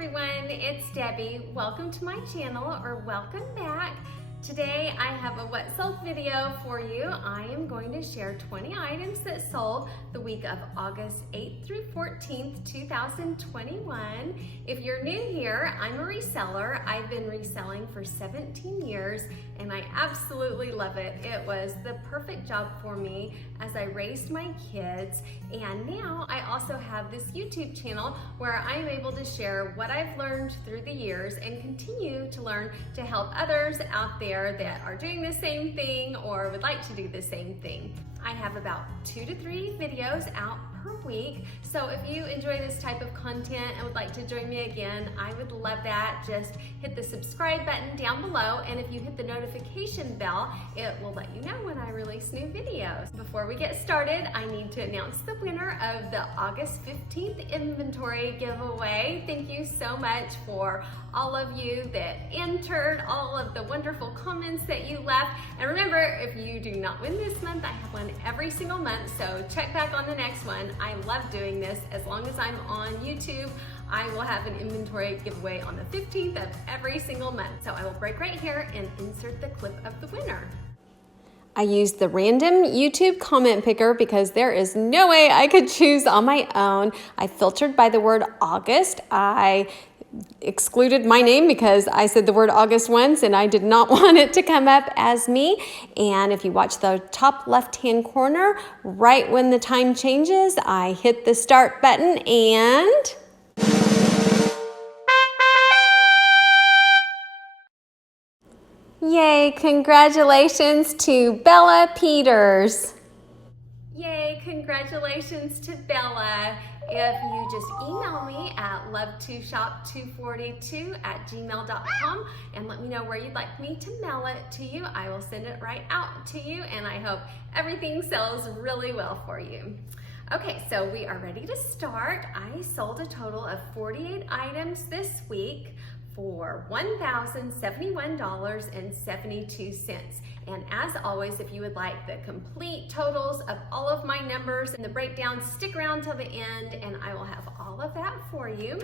everyone, it's Debbie. Welcome to my channel, or welcome back. Today I have a what sold video for you. I am going to share 20 items that sold the week of August 8th through 14th, 2021. If you're new here, I'm a reseller. I've been reselling for 17 years and I absolutely love it. It was the perfect job for me as I raised my kids, and now I also have this YouTube channel where I'm able to share what I've learned through the years and continue to learn to help others out there that are doing the same thing or would like to do the same thing. I have about 2 to 3 videos out per week, so if you enjoy this type of content and would like to join me again, I would love that. Just hit the subscribe button down below, and if you hit the notification bell, it will let you know when I release new videos. Before we get started, I need to announce the winner of the August 15th inventory giveaway. Thank you so much for all of you that entered, all of the wonderful comments that you left. And remember, if you do not win this month, I have one every single month, so check back on the next one. I love doing this. As long as I'm on YouTube, I will have an inventory giveaway on the 15th of every single month. So I will break right here and insert the clip of the winner. I used the random YouTube comment picker because there is no way I could choose on my own. I filtered by the word August. I excluded my name because I said the word August once and I did not want it to come up as me. And if you watch the top left-hand corner, right when the time changes, I hit the start button and yay, congratulations to Bella Peters. Yay, congratulations to Bella. If you just email me at love2shop242@gmail.com and let me know where you'd like me to mail it to you, I will send it right out to you, and I hope everything sells really well for you. Okay, so we are ready to start. I sold a total of 48 items this week for $1,071.72. And as always, if you would like the complete totals of all of my numbers and the breakdown, stick around till the end and I will have all of that for you.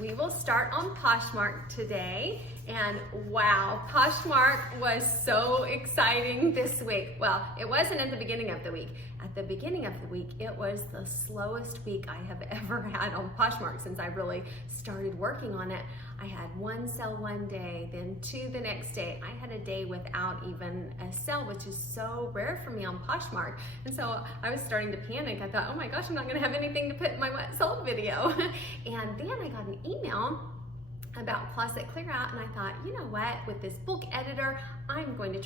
We will start on Poshmark today. And wow, Poshmark was so exciting this week. Well, it wasn't at the beginning of the week. At the beginning of the week, it was the slowest week I have ever had on Poshmark since I really started working on it. I had one sale one day, then 2 the next day. I had a day without even a sale, which is so rare for me on Poshmark. And so I was starting to panic. I thought, oh my gosh, I'm not gonna have anything to put in my what sold video. And then I got an email about closet clear out, and I thought, you know what, with this book editor, I'm going to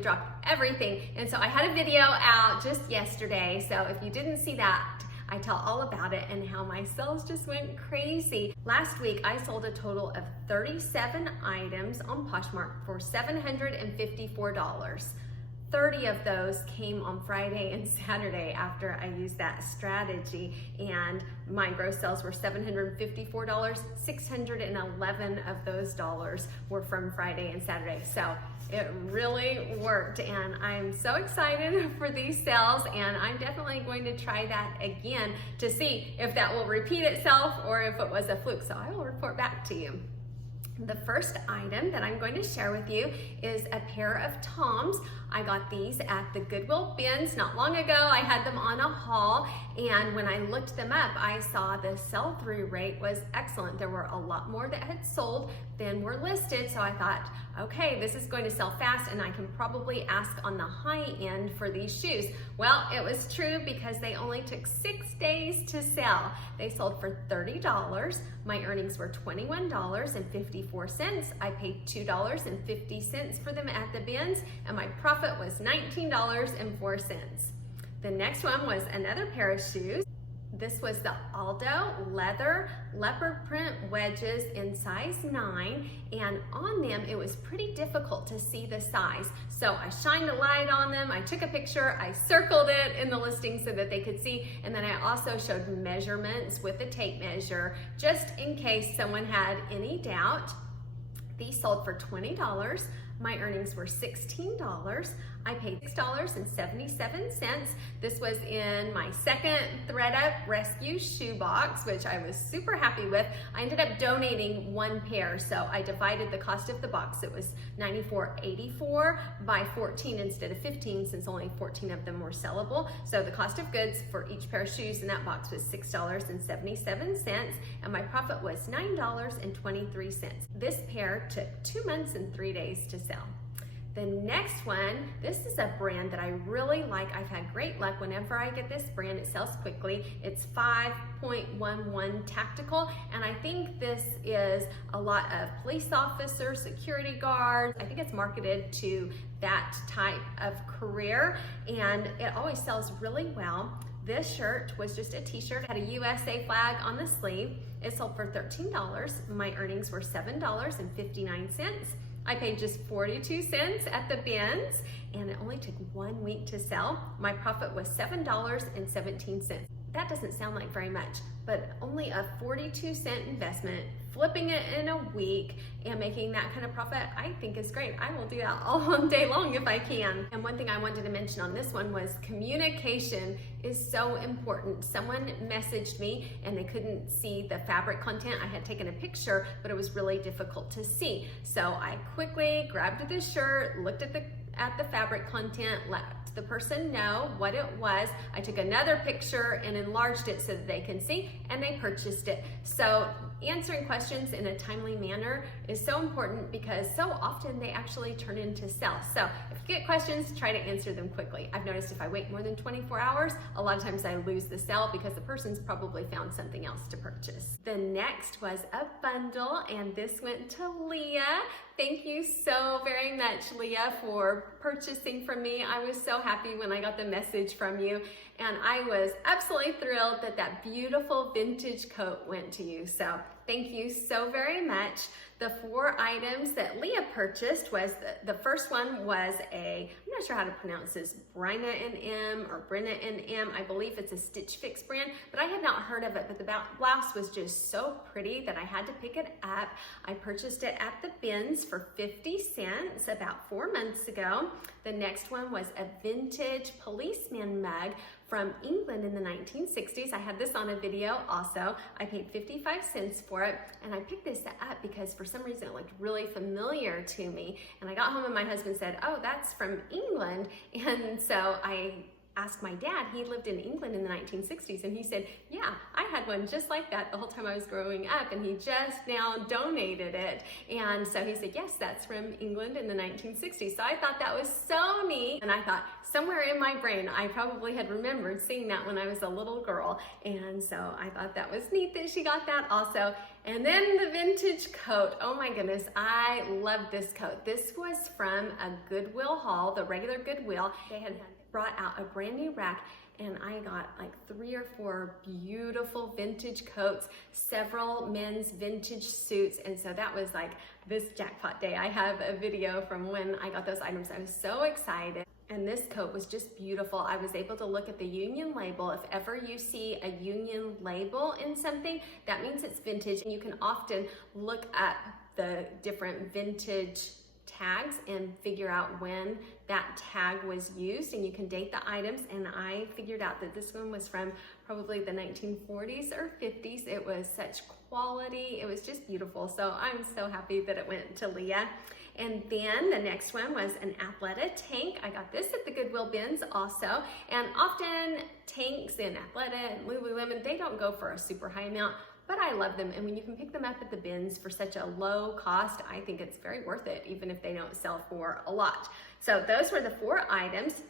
drop everything. And so I had a video out just yesterday, so if you didn't see that, I tell all about it and how my sales just went crazy. Last week, I sold a total of 37 items on Poshmark for $754. 30 of those came on Friday and Saturday after I used that strategy, and my gross sales were $754. 611 of those dollars were from Friday and Saturday. So it really worked, and I'm so excited for these sales, and I'm definitely going to try that again to see if that will repeat itself or if it was a fluke. So I will report back to you. The first item that I'm going to share with you is a pair of Toms. I got these at the Goodwill bins not long ago. I had them on a haul, and when I looked them up, I saw the sell-through rate was excellent. There were a lot more that had sold than were listed, so I thought, okay, this is going to sell fast and I can probably ask on the high end for these shoes. Well, it was true because they only took 6 days to sell. They sold for $30. My earnings were $21.54. I paid $2.50 for them at the bins, and my profit was $19.04. The next one was another pair of shoes. This was the Aldo leather leopard print wedges in size 9, and on them it was pretty difficult to see the size. So I shined a light on them, I took a picture, I circled it in the listing so that they could see, and then I also showed measurements with a tape measure just in case someone had any doubt. These sold for $20. My earnings were $16. I paid $6.77. This was in my second ThredUp Rescue shoe box, which I was super happy with. I ended up donating one pair, so I divided the cost of the box. It was $94.84 by 14 instead of 15, since only 14 of them were sellable. So the cost of goods for each pair of shoes in that box was $6.77, and my profit was $9.23. This pair took 2 months and 3 days to sell. The next one, this is a brand that I really like. I've had great luck whenever I get this brand. It sells quickly. It's 5.11 Tactical, and I think this is a lot of police officers, security guards. I think it's marketed to that type of career, and it always sells really well. This shirt was just a t-shirt, had a USA flag on the sleeve. It sold for $13. My earnings were $7.59. I paid just 42 cents at the bins, and it only took 1 week to sell. My profit was $7.17. That doesn't sound like very much, but only a 42-cent investment, flipping it in a week and making that kind of profit, I think is great. I will do that all day long if I can. And one thing I wanted to mention on this one was communication is so important. Someone messaged me and they couldn't see the fabric content. I had taken a picture, but it was really difficult to see. So I quickly grabbed the shirt, looked at the fabric content, let the person know what it was. I took another picture and enlarged it so that they can see, and they purchased it. So answering questions in a timely manner is so important, because so often they actually turn into sales. So if you get questions, try to answer them quickly. I've noticed if I wait more than 24 hours, a lot of times I lose the sale because the person's probably found something else to purchase. The next was a bundle, and this went to Leah. Thank you so very much, Leah, for purchasing from me. I was so happy when I got the message from you, and I was absolutely thrilled that that beautiful vintage coat went to you. So thank you so very much. The 4 items that Leah purchased was, the first one was I'm not sure how to pronounce this, Bryna N.M. or Bryna N.M. I believe it's a Stitch Fix brand, but I had not heard of it, but the blouse was just so pretty that I had to pick it up. I purchased it at the bins for 50 cents about 4 months ago. The next one was a vintage Policeman Mug from England in the 1960s. I had this on a video also. I paid 55 cents for it, and I picked this up because for some reason it looked really familiar to me. And I got home and my husband said, "Oh, that's from England." And so I asked my dad, he lived in England in the 1960s, and he said, "Yeah, I had one just like that the whole time I was growing up, and he just now donated it." And so he said, "Yes, that's from England in the 1960s. So I thought that was so neat, and I thought somewhere in my brain I probably had remembered seeing that when I was a little girl, and so I thought that was neat that she got that also. And then the vintage coat. Oh my goodness, I love this coat. This was from a Goodwill haul, the regular Goodwill. They had brought out a brand new rack, and I got like 3 or 4 beautiful vintage coats, several men's vintage suits, and so that was like this jackpot day. I have a video from when I got those items. I was so excited. And this coat was just beautiful. I was able to look at the union label. If ever you see a union label in something, that means it's vintage. And you can often look up the different vintage tags and figure out when that tag was used, and you can date the items. And I figured out that this one was from probably the 1940s or 50s. It was such quality. It was just beautiful. So I'm so happy that it went to Leah. And then the next one was an Athleta tank. I got this at the Goodwill bins also. And often tanks in Athleta and Lululemon, they don't go for a super high amount, but I love them. And when you can pick them up at the bins for such a low cost, I think it's very worth it, even if they don't sell for a lot. So those were the 4 items.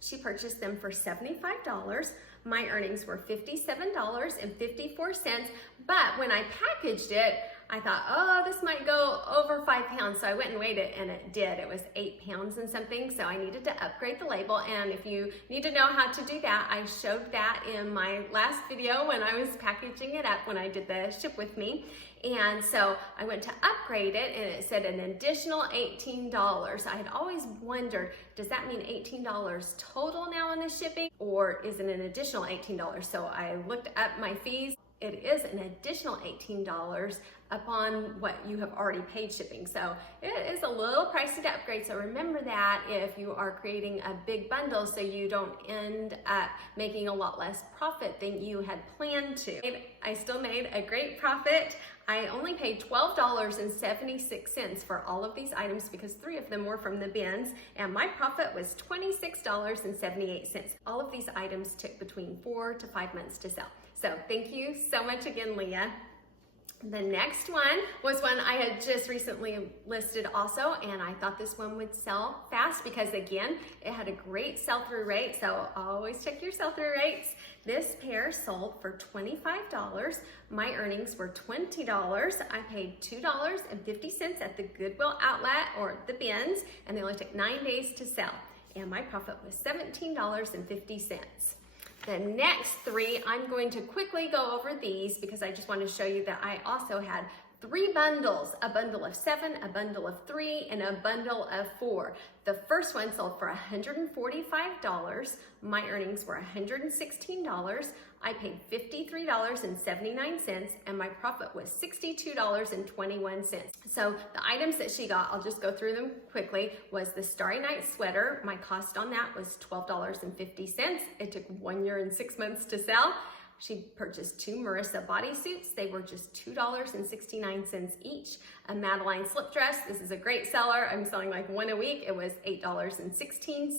She purchased them for $75. My earnings were $57.54. But when I packaged it, I thought, oh, this might go over 5 pounds. So I went and weighed it, and it did. It was 8 pounds and something. So I needed to upgrade the label. And if you need to know how to do that, I showed that in my last video when I was packaging it up when I did the ship with me. And so I went to upgrade it, and it said an additional $18. I had always wondered, does that mean $18 total now on the shipping, or is it an additional $18? So I looked up my fees. it is an additional $18 upon what you have already paid shipping. So it is a little pricey to upgrade. So remember that if you are creating a big bundle so you don't end up making a lot less profit than you had planned to. I still made a great profit. I only paid $12.76 for all of these items because 3 of them were from the bins, and my profit was $26.78. All of these items took between 4 to 5 months to sell. So thank you so much again, Leah. The next one was one I had just recently listed also, and I thought this one would sell fast because, again, it had a great sell-through rate, so always check your sell-through rates. This pair sold for $25. My earnings were $20. I paid $2.50 at the Goodwill outlet or the bins, and they only took 9 days to sell, and my profit was $17.50. The next 3, I'm going to quickly go over these because I just want to show you that I also had 3 bundles, a bundle of 7, a bundle of 3, and a bundle of 4. The first one sold for $145. My earnings were $116. I paid $53.79, and my profit was $62.21. So the items that she got, I'll just go through them quickly, was the Starry Night sweater. My cost on that was $12.50. It took 1 year and 6 months to sell. She purchased 2 Marissa bodysuits. They were just $2.69 each. A Madeline slip dress. This is a great seller. I'm selling like 1 a week. It was $8.16.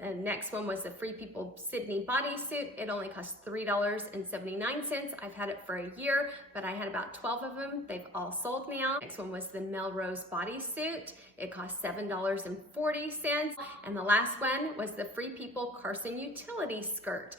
The next one was the Free People Sydney bodysuit. It only cost $3.79. I've had it for a year, but I had about 12 of them. They've all sold now. Next one was the Melrose bodysuit. It cost $7.40. And the last one was the Free People Carson utility skirt.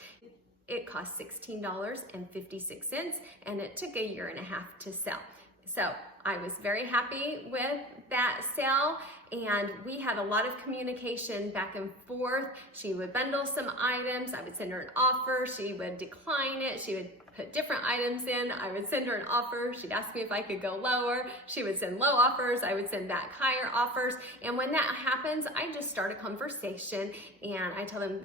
It cost $16.56, and it took 1.5 years to sell. So I was very happy with that sale, and we had a lot of communication back and forth. She would bundle some items. I would send her an offer. She would decline it. She would put different items in. I would send her an offer. She'd ask me if I could go lower. She would send low offers. I would send back higher offers. And when that happens, I just start a conversation, and I tell them,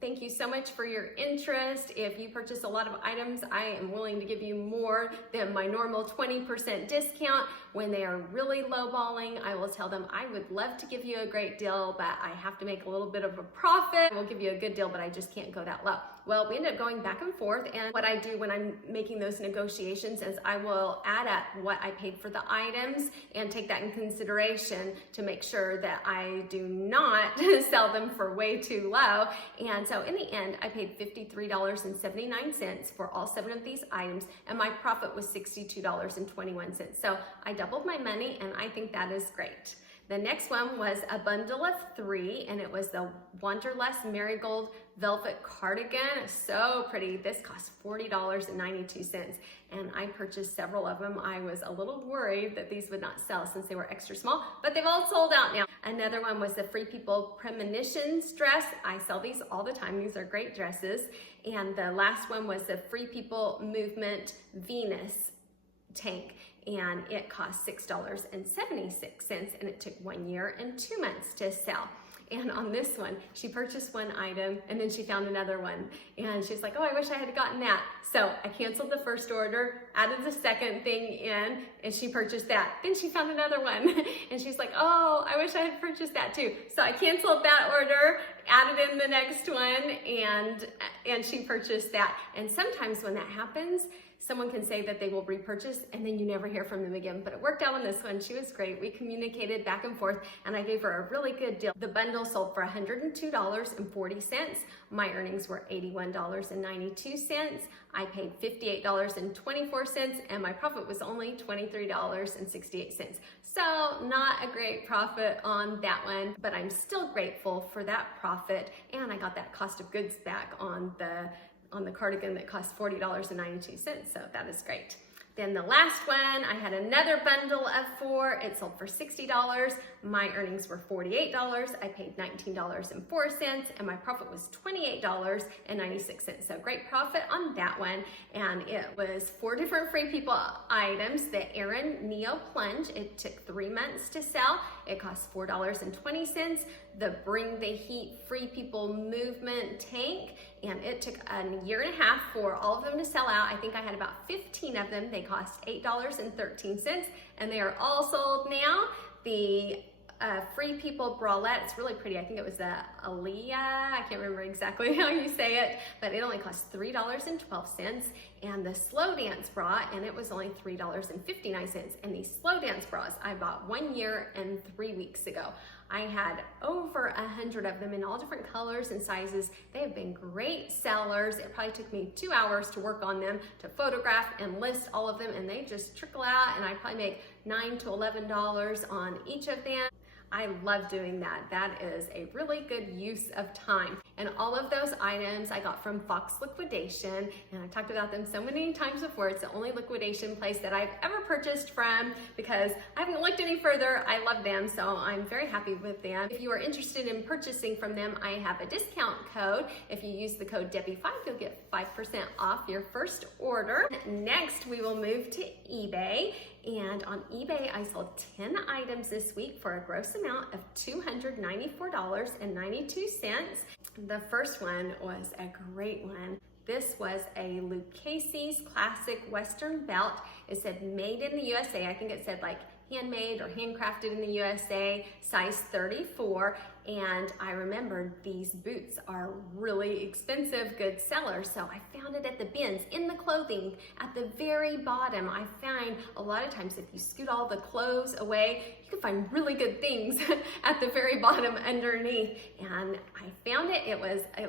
thank you so much for your interest. If you purchase a lot of items, I am willing to give you more than my normal 20% discount. When they are really lowballing, I will tell them I would love to give you a great deal, but I have to make a little bit of a profit. I will give you a good deal, but I just can't go that low. Well, we end up going back and forth, and what I do when I'm making those negotiations is I will add up what I paid for the items and take that in consideration to make sure that I do not sell them for way too low. And so in the end, I paid $53.79 for all 7 of these items, and my profit was $62.21. So I doubled my money, and I think that is great. The next one was a bundle of 3, and it was the Wanderlust Marigold Velvet Cardigan. So pretty. This cost $40.92, and I purchased several of them. I was a little worried that these would not sell since they were extra small, but they've all sold out now. Another one was the Free People Premonitions dress. I sell these all the time. These are great dresses. And the last one was the Free People Movement Venus tank, and it cost $6.76, and it took 1 year and 2 months to sell. And on this one, she purchased one item, and then she found another one, and she's like, oh, I wish I had gotten that. So I canceled the first order, added the second thing in, and she purchased that. Then she found another one, and she's like, oh, I wish I had purchased that too. So I canceled that order, added in the next one, and she purchased that. And sometimes when that happens, someone can say that they will repurchase, and then you never hear from them again. But it worked out on this one. She was great. We communicated back and forth, and I gave her a really good deal. The bundle sold for $102.40. My earnings were $81.92. I paid $58.24, and my profit was only $23.68. So not a great profit on that one, but I'm still grateful for that profit, and I got that cost of goods back on the cardigan that cost $40.92, so that is great. Then the last one, I had another bundle of 4. It sold for $60. My earnings were $48. I paid $19.04, and my profit was $28.96. So great profit on that one. And it was 4 different Free People items. The Erin Neo Plunge, it took 3 months to sell. It cost $4.20. The Bring the Heat Free People Movement tank, and it took a year and a half for all of them to sell out. I think I had about 15 of them. They cost $8.13, and they are all sold now. The Free People bralette, it's really pretty. I think it was the Aaliyah, I can't remember exactly how you say it, but it only cost $3.12. And the Slow Dance bra, and it was only $3.59. And these Slow Dance bras I bought 1 year and 3 weeks ago. I had over 100 of them in all different colors and sizes. They have been great sellers. It probably took me 2 hours to work on them, to photograph and list all of them, and they just trickle out, and I probably make $9 to $11 on each of them. I love doing that. That is a really good use of time. And all of those items I got from Fox Liquidation, and I talked about them so many times before. It's the only liquidation place that I've ever purchased from because I haven't looked any further. I love them, so I'm very happy with them. If you are interested in purchasing from them, I have a discount code. If you use the code Debbie5, you'll get 5% off your first order. Next, we will move to eBay. And on eBay, I sold 10 items this week for a gross amount of $294.92. The first one was a great one. This was a Lucchese's Classic Western Belt. It said made in the USA. I think it said like handmade or handcrafted in the USA, size 34. And I remembered these boots are really expensive, good sellers. So I found it at the bins, in the clothing, at the very bottom. I find a lot of times if you scoot all the clothes away, you can find really good things at the very bottom underneath. And I found it, it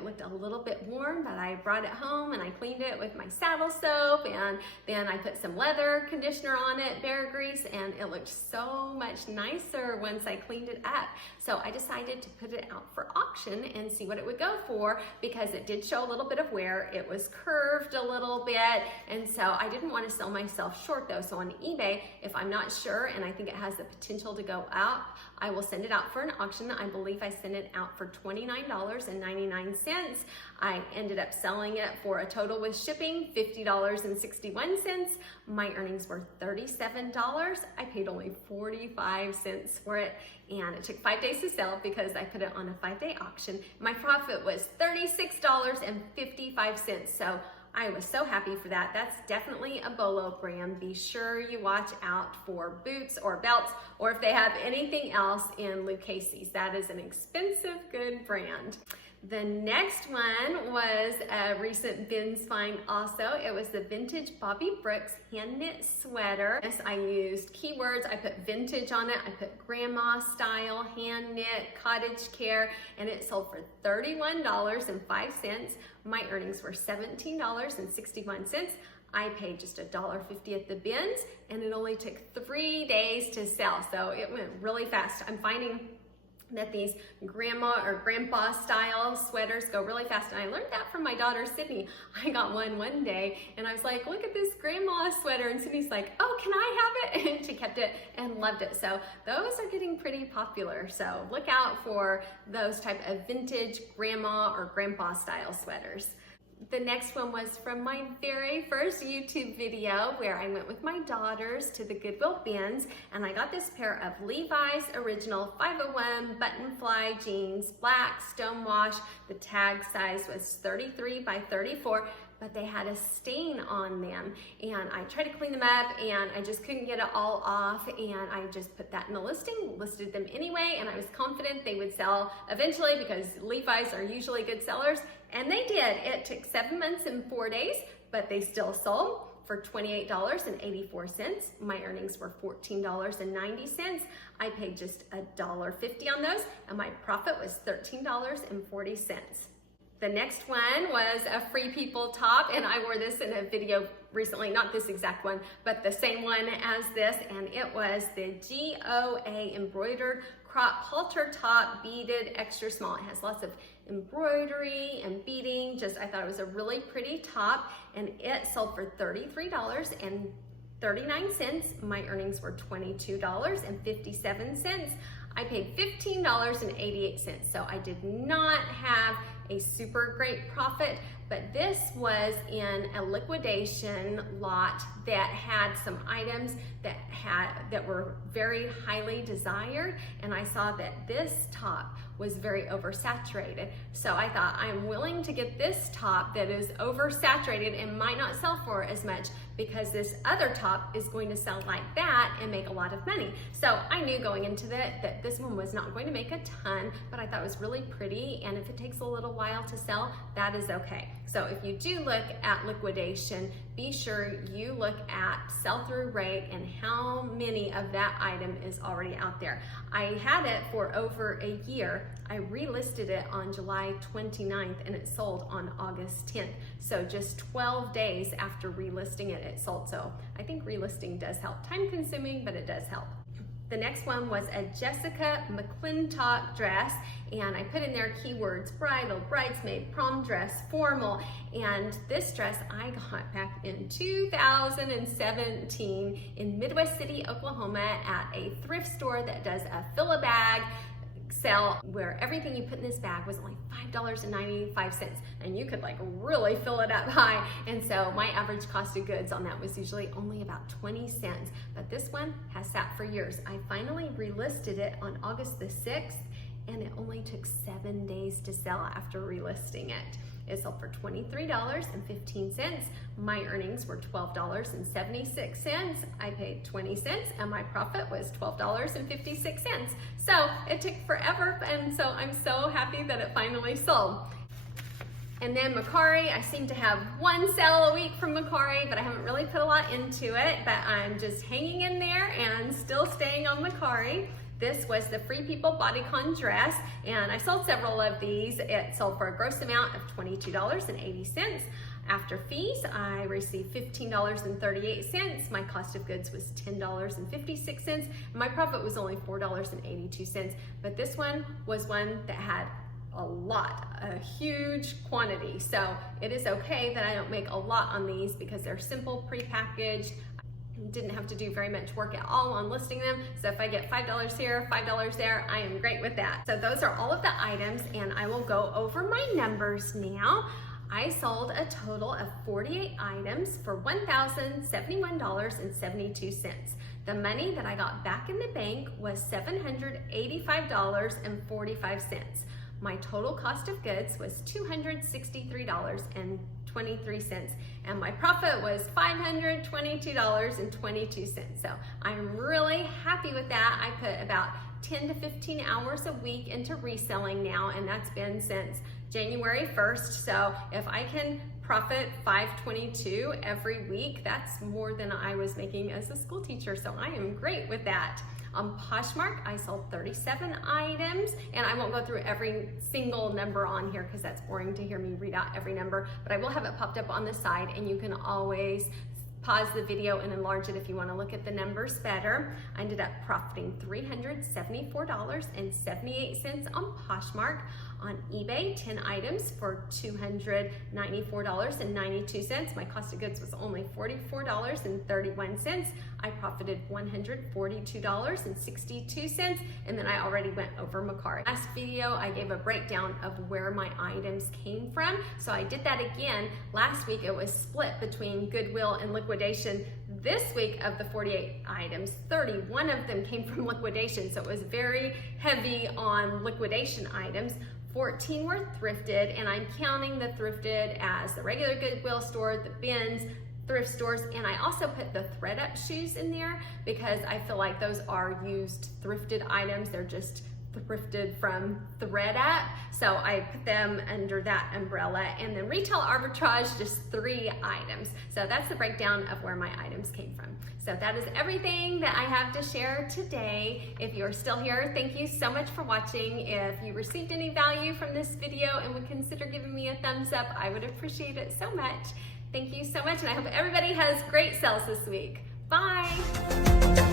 looked a little bit worn, but I brought it home and I cleaned it with my saddle soap, and then I put some leather conditioner on it, bear grease, and it looked so much nicer once I cleaned it up. So I decided to put it out for auction and see what it would go for, because it did show a little bit of wear. It was curved a little bit, and so I didn't want to sell myself short though. So on eBay, if I'm not sure and I think it has the potential to go out, I will send it out for an auction. I believe I sent it out for $29.99. I ended up selling it for a total with shipping $50.61. My earnings were $37. I paid only 45 cents for it, and it took 5 days to sell because I put it on a 5-day auction. My profit was $36.55. So I was so happy for that. That's definitely a Bolo brand. Be sure you watch out for boots or belts, or if they have anything else in Lucchese's. That is an expensive, good brand. The next one was a recent Ben's find also. It was the vintage Bobby Brooks hand knit sweater. Yes, I used keywords. I put vintage on it. I put grandma style, hand knit, cottage care, and it sold for $31.05. My earnings were $17.61. I paid just $1.50 at the bins, and it only took 3 days to sell. So it went really fast. I'm finding that these grandma or grandpa style sweaters go really fast, and I learned that from my daughter Sydney. I got one day and I was like, look at this grandma sweater, and Sydney's like, oh, can I have it? And she kept it and loved it. So those are getting pretty popular, so look out for those type of vintage grandma or grandpa style sweaters. The next one was from my very first YouTube video where I went with my daughters to the Goodwill bins, and I got this pair of Levi's original 501 button fly jeans, black, stonewash. The tag size was 33 by 34, but they had a stain on them, and I tried to clean them up and I just couldn't get it all off, and I just put that in the listing, listed them anyway, and I was confident they would sell eventually because Levi's are usually good sellers, and they did. It took 7 months and 4 days, but they still sold for $28.84. My earnings were $14.90. I paid just $1.50 on those, and my profit was $13.40. The next one was a Free People top, and I wore this in a video recently, not this exact one, but the same one as this, and it was the GOA embroidered crop halter top, beaded, extra small. It has lots of embroidery and beading. I thought it was a really pretty top, and it sold for $33.39. My earnings were $22.57. I paid $15.88, so I did not have a super great profit, but this was in a liquidation lot that had some items that were very highly desired, and I saw that this top was very oversaturated. So I thought, I'm willing to get this top that is oversaturated and might not sell for as much, because this other top is going to sell like that and make a lot of money. So I knew going into that this one was not going to make a ton, but I thought it was really pretty, and if it takes a little while to sell, that is okay. So if you do look at liquidation, be sure you look at sell-through rate and how many of that item is already out there. I had it for over a year. I relisted it on July 29th and it sold on August 10th. So just 12 days after relisting it, it sold. So I think relisting does help. Time consuming, but it does help. The next one was a Jessica Mcclintock dress, and I put in there keywords: bridal, bridesmaid, prom dress, formal, and this dress I got back in 2017 in Midwest City, Oklahoma at a thrift store that does a fill-a-bag sale where everything you put in this bag was only $5.95, and you could like really fill it up high. And so my average cost of goods on that was usually only about 20 cents, but this one has sat for years. I finally relisted it on August the 6th, and it only took 7 days to sell after relisting it. It sold for $23.15. My earnings were $12.76. I paid 20 cents and my profit was $12.56. So it took forever, and so I'm so happy that it finally sold. And then Mercari, I seem to have one sale a week from Mercari, but I haven't really put a lot into it, but I'm just hanging in there and still staying on Mercari. This was the Free People bodycon dress, and I sold several of these. It sold for a gross amount of $22.80. After fees, I received $15.38. My cost of goods was $10.56, and my profit was only $4.82. But this one was one that had a huge quantity. So it is okay that I don't make a lot on these because they're simple, pre-packaged. Didn't have to do very much work at all on listing them. So if I get $5 here, $5 there, I am great with that. So those are all of the items, and I will go over my numbers now. I sold a total of 48 items for $1,071.72. The money that I got back in the bank was $785.45. My total cost of goods was $263.23, and my profit was $522.22. So I'm really happy with that. I put about 10 to 15 hours a week into reselling now, and that's been since January 1st. So if I can profit $522 every week, that's more than I was making as a school teacher. So I am great with that. On Poshmark, I sold 37 items, and I won't go through every single number on here because that's boring to hear me read out every number, but I will have it popped up on the side, and you can always pause the video and enlarge it if you want to look at the numbers better. I ended up profiting $374.78 on Poshmark. On eBay, 10 items for $294.92. My cost of goods was only $44.31. I profited $142.62, and then I already went over Mercari. Last video, I gave a breakdown of where my items came from, so I did that again. Last week, it was split between Goodwill and liquidation. This week, of the 48 items, 31 of them came from liquidation, so it was very heavy on liquidation items. 14 were thrifted, and I'm counting the thrifted as the regular Goodwill store, the bins, thrift stores, and I also put the thread up shoes in there because I feel like those are used thrifted items. They're just thrifted from thread up, so I put them under that umbrella. And then retail arbitrage, just 3 items. So that's the breakdown of where my items came from. So that is everything that I have to share today. If you're still here, thank you so much for watching. If you received any value from this video and would consider giving me a thumbs up, I would appreciate it so much. Thank you so much, and I hope everybody has great sales this week. Bye.